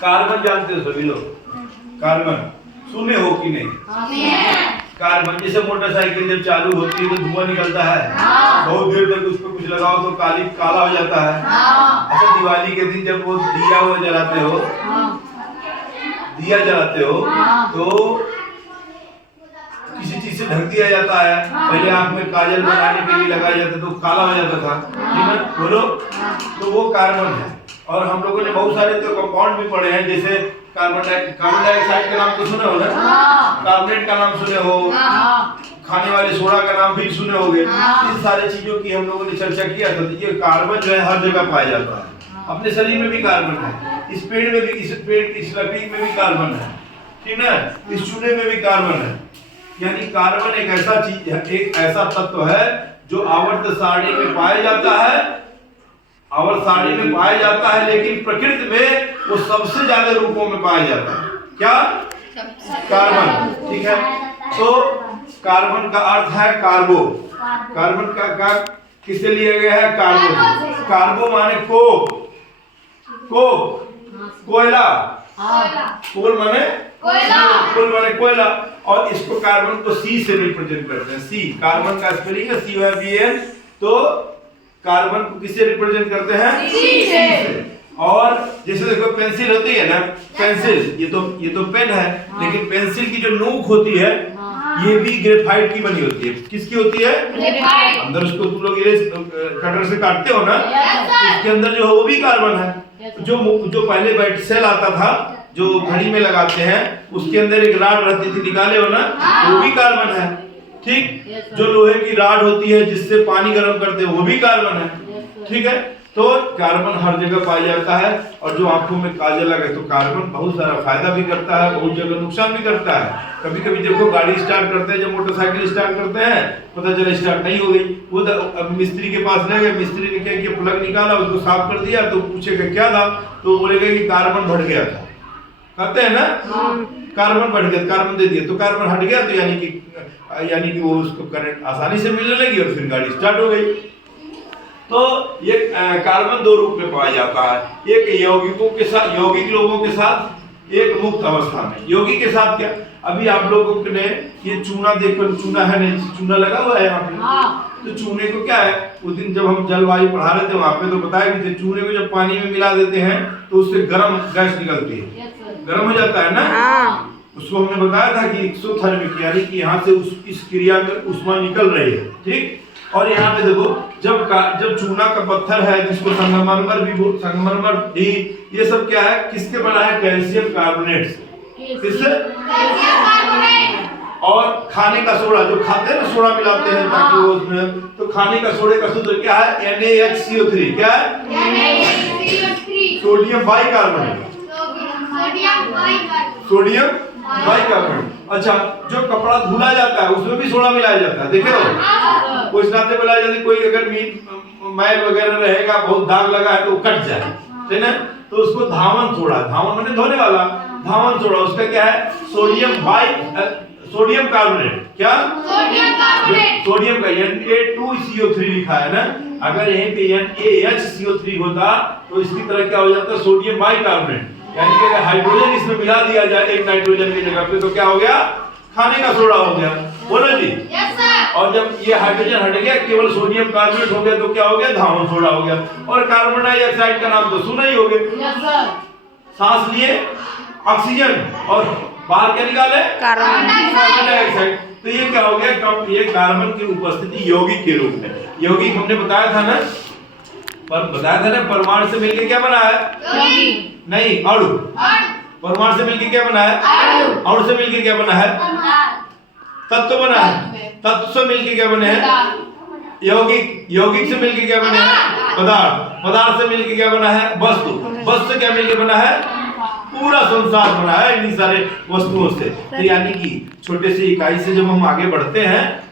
Carbon जानते हो सभी लोग? कार्बन सुने हो कि नहीं? कार्बन जैसे मोटरसाइकिल जब चालू होती है तो धुआं निकलता है, बहुत देर तक उस पर कुछ लगाओ तो काला हो जाता है। अच्छा, दिवाली के दिन जब वो दिया जलाते हो तो किसी चीज से ढक दिया जाता है। पहले आंख में काजल बनाने के लिए लगाया जाता तो काला हो जाता था, ठीक है बोलो, तो वो कार्बन है। और हम लोगों ने बहुत सारे तो कंपाउंड भी पढ़े हैं, जैसे कार्बन डाइऑक्साइड का नाम तो सुने हो ना, कार्बोनेट का नाम सुने हो, खाने वाले सोडा का नाम भी सुने होंगे। इन सारे चीजों की हम लोगों ने चर्चा किया था। तो ये कार्बन जो है हर जगह पाया जाता है, अपने शरीर में भी कार्बन है, इस पेड़ में भी, इस लकड़ी में भी कार्बन है, ठीक ना, इस चूल्हे में भी कार्बन है। यानी कार्बन एक ऐसा चीज है, एक ऐसा तत्व है जो आवर्त सारणी में पाया जाता है, लेकिन प्रकृति में वो सबसे ज्यादा रूपों में पाया जाता है। क्या? कार्बन, ठीक है। तो कार्बन का अर्थ है कार्बो। कार्बन का किससे लिया गया है? कार्बो। कार्बो माने कोक, कोयला, कोल माने कोयला। और इसको कार्बन को सी से रिप्रेजेंट करते हैं। सी कार्बन का स्पेलिंग है CON। तो कार्बन को किससे रिप्रेजेंट करते हैं? सी से। और जैसे देखो पेंसिल होती है ना, पेंसिल ये तो पेन है, लेकिन पेंसिल की जो नोक होती है ये भी ग्रेफाइट की बनी होती है। किसकी होती है? ग्रेफाइट। अंदर उसको तुम लोग इरेज कटर से काटते हो ना, इसके अंदर जो है वो भी कार्बन है। जो पहले बैटरी सेल आता था जो घड़ी में लगाते हैं, उसके अंदर एक राड रहती थी, निकाले हो ना, वो भी कार्बन है, ठीक। जो लोहे की राड होती है जिससे पानी गर्म करते हैं वो भी कार्बन है, ठीक है। तो कार्बन हर जगह पाया जाता है। और जो आंखों में काजल लगे तो कार्बन बहुत सारा फायदा भी करता है, बहुत जगह नुकसान भी करता है। कभी कभी देखो गाड़ी स्टार्ट करते हैं, जब मोटरसाइकिल स्टार्ट करते हैं पता चला स्टार्ट नहीं हो गई, वो अब मिस्त्री के पास ले गए, मिस्त्री ने क्या किया, प्लग निकाला, उसको साफ कर दिया, तो पूछेगा क्या था, तो बोलेगा कि कार्बन बढ़ गया था। कहते हैं ना, कार्बन बढ़ गया, कार्बन दे दिया तो कार्बन हट गया, तो यानी कि वो उसको करंट आसानी से मिलने लगी और फिर गाड़ी स्टार्ट हो गई। तो ये कार्बन दो रूप में पाया जाता है, एक यौगिक लोगों के साथ, एक मुक्त अवस्था में। योगी के साथ क्या, अभी आप लोगों ने ये चूना देखो, चूना है नहीं, चूना लगा हुआ है यहाँ पे, तो चूने को क्या है, उस दिन जब हम जलवायु पढ़ा रहे थे वहाँ पे तो बताया कि चूने को जब पानी में मिला देते हैं तो उससे गर्म गैस निकलती है, गर्म हो जाता है ना। उसको हमने बताया था कि एक्सोथर्मिक, यानी कि यहाँ से इस क्रिया में ऊष्मा निकल रही है, ठीक। और यहाँ पे देखो जब चूना का पत्थर है जिसको संगमरमर भी, ये सब क्या है, किसके बना है? कैल्शियम कार्बोनेट से। किससे? और खाने का सोडा, जो खाते हैं ना सोडा मिलाते हैं ताकि वो उसमें, तो खाने का सोडे का सूत्र क्या है? NaHCO3। क्या है? Sodium bicarbonate. Sodium bicarbonate. अच्छा, जो कपड़ा धुला जाता है उसमें भी सोडा मिलाया जाता है, देखे हो, वो इस नाते मिलाया जाता है, कोई अगर मैल वगैरह रहेगा, बहुत दाग लगा है तो कट जाए, ठीक है, तो उसको धावन सोडा, धावन माने धोने वाला, धावन सोडा, उसका क्या है? Sodium carbonate. क्या? सोडियम का Na2CO3 लिखा है ना, अगर यहीं पे NaHCO3 होता तो इसकी तरह क्या हो जाता? Sodium bicarbonate. यानी कि अगर हाइड्रोजन इसमें मिला दिया जाए एक नाइट्रोजन की जगह पे तो क्या हो गया? खाने का सोडा हो गया, बोलो जी। Yes sir. और जब ये हाइड्रोजन हट गया, केवल सोडियम कार्बोनेट हो गया तो क्या हो गया? धावन सोडा हो गया। और कार्बन डाइऑक्साइड का नाम तो सुना ही होगे। Yes sir. सांस लिए ऑक्सीजन और बाहर क्या निकाले? Carbon dioxide. तो ये क्या हो गया? ये कार्बन की उपस्थिति यौगिक के रूप में। यौगिक हमने बताया था ना, परमाणु से मिलकर क्या बना है? नहीं, अणु। परमाणु से मिलकर क्या बना है? अणु से मिलकर क्या बना है? तत्व बना है। तत्व से मिलकर क्या बने हैं? यौगिक से मिलकर क्या बने हैं? पदार्थ से मिलकर क्या बना है? वस्तु से क्या मिलकर बना है? पूरा संसार बना है इन्हीं सारे वस्तुओं से। तो यानी कि छोटे से इकाई से जब हम आगे बढ़ते हैं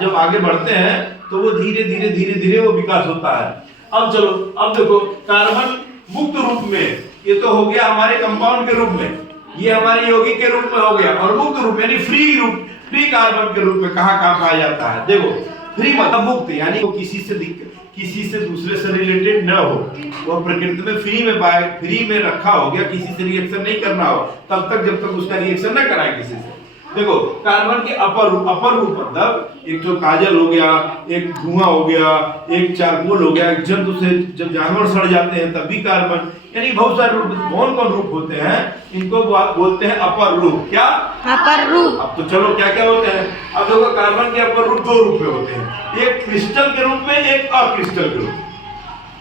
जब आगे बढ़ते हैं तो वो धीरे वो विकास होता है। अब चलो, अब देखो, कार्बन मुक्त रूप में, ये तो हो गया हमारे कंपाउंड के रूप में, ये हमारे यौगिक के रूप में हो गया, और मुक्त रूप यानी फ्री कार्बन के रूप में कहाँ पाया जाता है? देखो, फ्री मतलब मुक्त, यानी वो किसी से दूसरे से रिलेटेड न हो, वह प्रकृति में फ्री में रखा हो गया, किसी से रिएक्शन नहीं करना हो तब तक जब तक उसका रिएक्शन न कराए किसी से। देखो कार्बन के अपर रूप मतलब एक जो काजल हो गया, एक धुआं हो गया, एक चारकोल हो गया, एक जंतु से जब जानवर सड़ जाते हैं तब भी कार्बन, यानी बहुत सारे रूप। कौन कौन रूप होते हैं इनको बोलते हैं अपर रूप। क्या अपर रूप। अब तो चलो क्या क्या होते हैं। अब देखो कार्बन के अपर रूप 2 रूप में होते हैं, एक क्रिस्टल के रूप में, एक अक्रिस्टल के रूप में।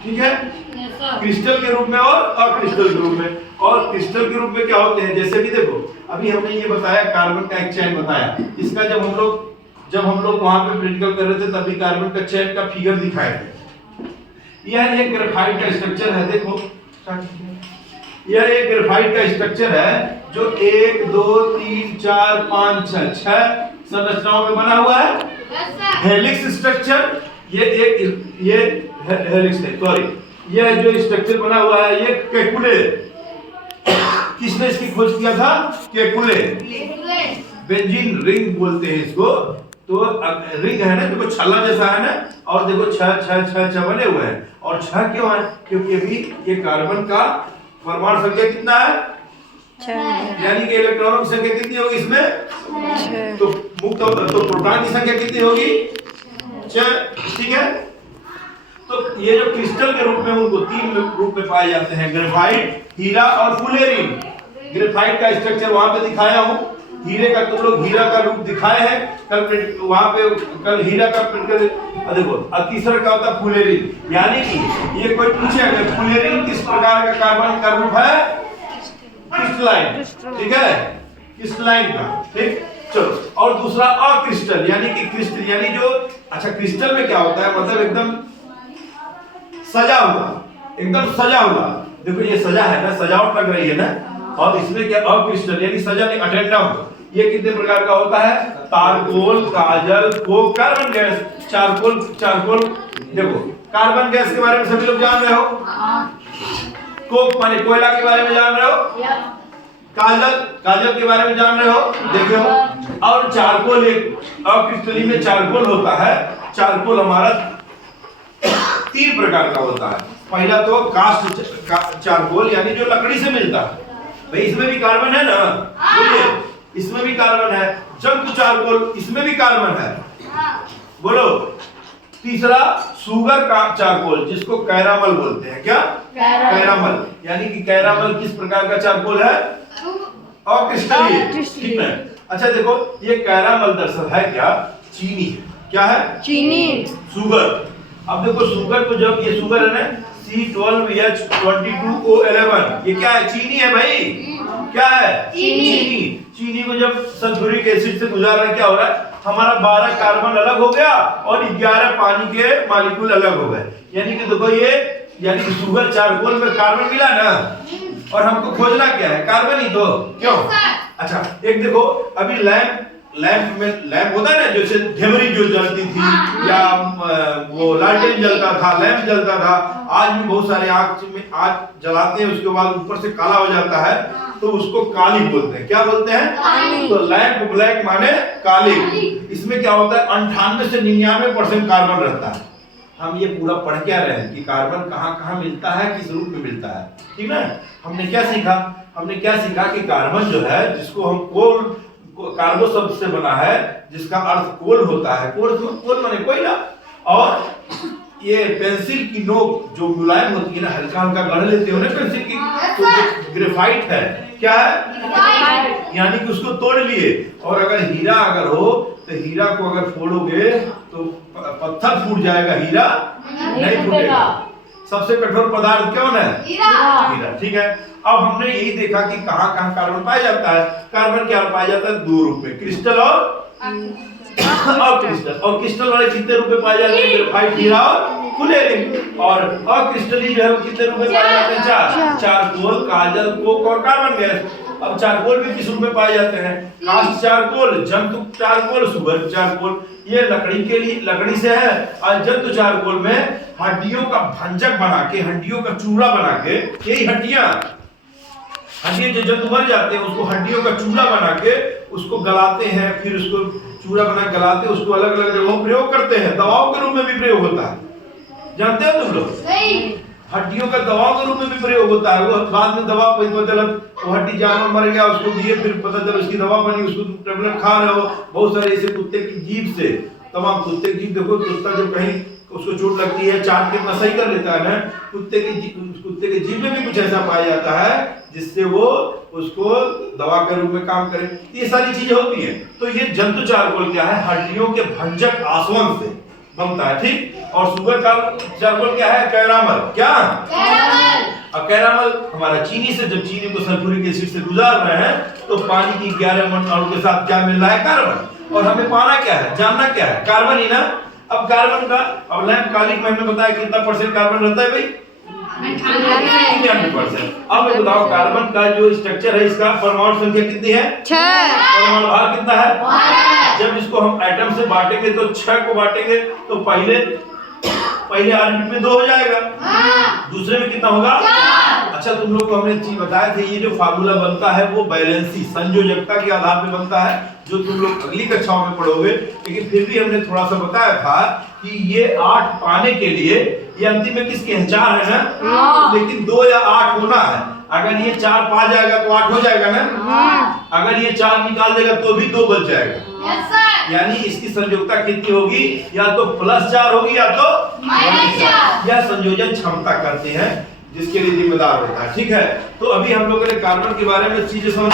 ठीक है, क्रिस्टल के रूप में और अक्रिस्टल के रूप में। और क्रिस्टल के रूप में क्या होते हैं, जैसे कि देखो अभी हमने ये बताया कार्बन का एक चेन बताया, इसका जब हम लोग वहां पे प्रैक्टिकल कर रहे थे तभी कार्बन का चेन का फिगर दिखाए थे। यह एक ग्रेफाइट का स्ट्रक्चर है। देखो यह एक ग्रेफाइट का स्ट्रक्चर है जो 1 2 3 4 5 6 संरचनाओं में बना हुआ है। हेलिक्स स्ट्रक्चर, ये हेलिक्स है, सॉरी, यह जो स्ट्रक्चर बना हुआ है ये केकुले। किसने इसकी खोज किया था? केकुले। बेंजीन रिंग बोलते हैं इसको। तो रिंग है ना, देखो छल्ला जैसा है ना, और देखो 6 बने हुए हैं। और 6 क्यों है? क्योंकि अभी ये कार्बन का परमाणु संख्या कितना है? 6। यानी कि इलेक्ट्रॉनों की संख्या कितनी होगी इसमें? 6। तो मुक्त तो प्रोटॉन की संख्या कितनी होगी? 6। ठीक है, तो ये जो क्रिस्टल के रूप में उनको 3 रूप में पाए जाते हैं, ग्रेफाइट, हीरा और फुलेरिन। ग्रेफाइट का स्ट्रक्चर वहां पे दिखाया हूं, हीरे का तुम लोग हीरा का रूप दिखाए हैं कल वहां पे, कल हीरा का देखो। तीसरा क्या होता है? फुलेरिन। यानी कि ये कोई पूछे अगर फुलेरिन किस प्रकार का कार्बन का रूप है? क्रिस्टलाइन। ठीक है, क्रिस्टलाइन का। ठीक, चलो। और दूसरा अक्रिस्टल, यानी कि क्रिस्टल यानी जो, अच्छा क्रिस्टल में क्या होता है, मतलब एकदम सजा हुआ, एकदम सजा हुआ। देखो ये सजा है ना, सजावट लग रही है ना। और इसमें क्या अक्रिस्टल यानी सजा नहीं, अटेंडम। ये कितने प्रकार का होता है? तारकोल, काजल, कोक, कार्बन गैस, चारकोल। देखो कार्बन गैस के बारे में सभी लोग जान रहे हो। कोक माने कोयला के बारे में जान रहे हो। काजल के बारे में जान रहे हो, देखे हो। और चारकोल, एक अक्रिस्टली में चारकोल होता है। चारकोल हमारा 3 प्रकार का होता है। पहला तो कास्ट चारकोल, यानी जो लकड़ी से मिलता है। भाई इसमें भी कार्बन है ना, बोलिए, इसमें भी कार्बन है। जंतु चारकोल, इसमें भी कार्बन है, बोलो। तीसरा सुगर का चारकोल, जिसको कैरामल बोलते हैं। क्या? कैरामल। यानी कि कैरामल किस प्रकार का चारकोल है? अक्रिस्टलीय। ठीक है, अच्छा देखो ये कैरामल दरअसल है क्या? चीनी है। क्या है? चीनी, सुगर। अब देखो शुगर को, जब ये शुगर है ना C12H22O11, ये क्या है? चीनी है भाई। क्या है? चीनी। चीनी को जब सल्फ्यूरिक एसिड से गुजार रहा है, क्या हो रहा है? हमारा 12 कार्बन अलग हो गया और 11 पानी के मॉलिक्यूल अलग हो गए। यानी कि देखो ये, यानी कि शुगर चारकोल में कार्बन मिला ना, और हमको खोजना क्या है? कार्बन ही तो। क्यों? अच्छा एक देखो, अभी लैंप होता है ना, जैसे ढेमरी जो जलती थी, या वो लालटेन जलता था, लैंप जलता था। आज भी बहुत सारे आग जलाते हैं, उसके बाद ऊपर से काला हो जाता है, तो उसको काली बोलते हैं। क्या बोलते हैं? तो लैंप ब्लैक माने काली। इसमें क्या होता है? 98 से 99% कार्बन रहता है। हम ये पूरा पढ़ क्या रहे हैं कि कार्बन कहाँ कहाँ मिलता है, किस रूप में मिलता है। ठीक है, हमने क्या सीखा? कि कार्बन जो है, जिसको हम कार्बो शब्द से बना है, जिसका अर्थ कोल होता है। कोल माने कोयला। और ये पेंसिल की नोक जो मुलायम होती है ना, हल्का हल्का गढ़ लेते हो ना पेंसिल की, तो ग्रेफाइट है। क्या है? यानी कि उसको तोड़ लिए। और अगर हीरा हो तो हीरा को अगर फोड़ोगे तो पत्थर फूट जाएगा, हीरा नहीं फूटेगा। सबसे कठोर पदार्थ कौन है? हीरा। ठीक है, अब हमने यही देखा कि कहाँ कहाँ कार्बन पाया जाता है। कार्बन क्या पाया जाता है? 2 रूप में, क्रिस्टल और अक्रिस्टल। और क्रिस्टल वाले कितने रूप में पाए जाते हैं? ग्रेफाइट, हीरा और फुलेरिन। और अक्रिस्टली जो है वो कितने रूप में पाए जाते हैं? 4। चारकोल, काजल, कोक और कार्बन गैस। अब चारकोल भी किस रूप में पाए जाते हैं? कास्ट चारकोल, जंतु चारकोल, सुगर चारकोल। ये लकड़ी से है। और जंतु चारकोल में हड्डियों का भंजक बना के, हड्डियों का चूरा बना के, यही हड्डियां जो जंतु मर जाते हैं उसको हड्डियों का चूरा बना के उसको गलाते हैं, फिर उसको चूरा बना गलाते, उसको अलग अलग जगहों प्रयोग करते हैं। दवाओं के रूप में भी प्रयोग होता है। जानते हो तुम लोग? नहीं। हड्डियों का दवा के रूप में भी प्रयोग होता है। वो बाद में दवा पता चला वो हड्डी जानवर मर गया उसको दिए, फिर पता चला उसकी दवा बनी, उसको टेबलेट खा रहे हो। बहुत सारे ऐसे कुत्ते की जीभ से, तमाम कुत्ते की देखो, कुत्ता जब कहीं उसको चोट लगती है चाट के सही कर लेता है ना, कुत्ते के जीभ में भी कुछ ऐसा पाया जाता है जिससे वो उसको दवा के रूप में काम करे। ये सारी चीजें होती हैं। तो ये जंतु चारकोल क्या है? हड्डियों के भंजक आसवन से बनता है, ठीक। और सुगर का चारकोल क्या है? कैरामल। क्या? कैरामल। और कैरामल हमारा चीनी से, जब चीनी को सल्फ्यूरिक एसिड से गुजार रहे हैं तो पानी की 11 अणु के साथ क्या मिल रहा है? कार्बन। और हमें पाना क्या है, जानना क्या है? कार्बन ही ना। अब कार्बन का, अब लैंप कालिक में हमें बताया कितना % कार्बन रहता है भाई? 99%। अब मैं बताओ कार्बन का जो स्ट्रक्चर है, इसका परमाणु संख्या कितनी है? 6। परमाणु भार कितना है? 12। जब इसको हम एटम से बांटेंगे तो 6 को बांटेंगे तो पहले ऑर्बिट में 2 हो जाएगा, दूसरे में कितना होगा? 4। अच्छा, तुम लोग को हमने चीज बताया था, ये जो फार्मूला बनता है वो बैलेंसी संयोजकता के आधार पे बनता है, जो तुम लोग अगली कक्षाओं में पढ़ोगे। लेकिन फिर भी हमने थोड़ा सा बताया था कि ये 8 पाने के लिए, ये अंतिम में किसके हैं? 4 है ना, लेकिन 2 या 8 होना है। अगर ये 4 पा जाएगा तो 8 हो जाएगा ना, अगर ये 4 निकाल देगा तो भी 2 बच जाएगा। यानी इसकी संयोजकता कितनी होगी? या तो +4 होगी या तो -4। यह संयोजन क्षमता करते हैं जिसके लिए जिम्मेदार होता है, ठीक है। तो अभी हम लोगों ने कार्बन के बारे में चीजें समझ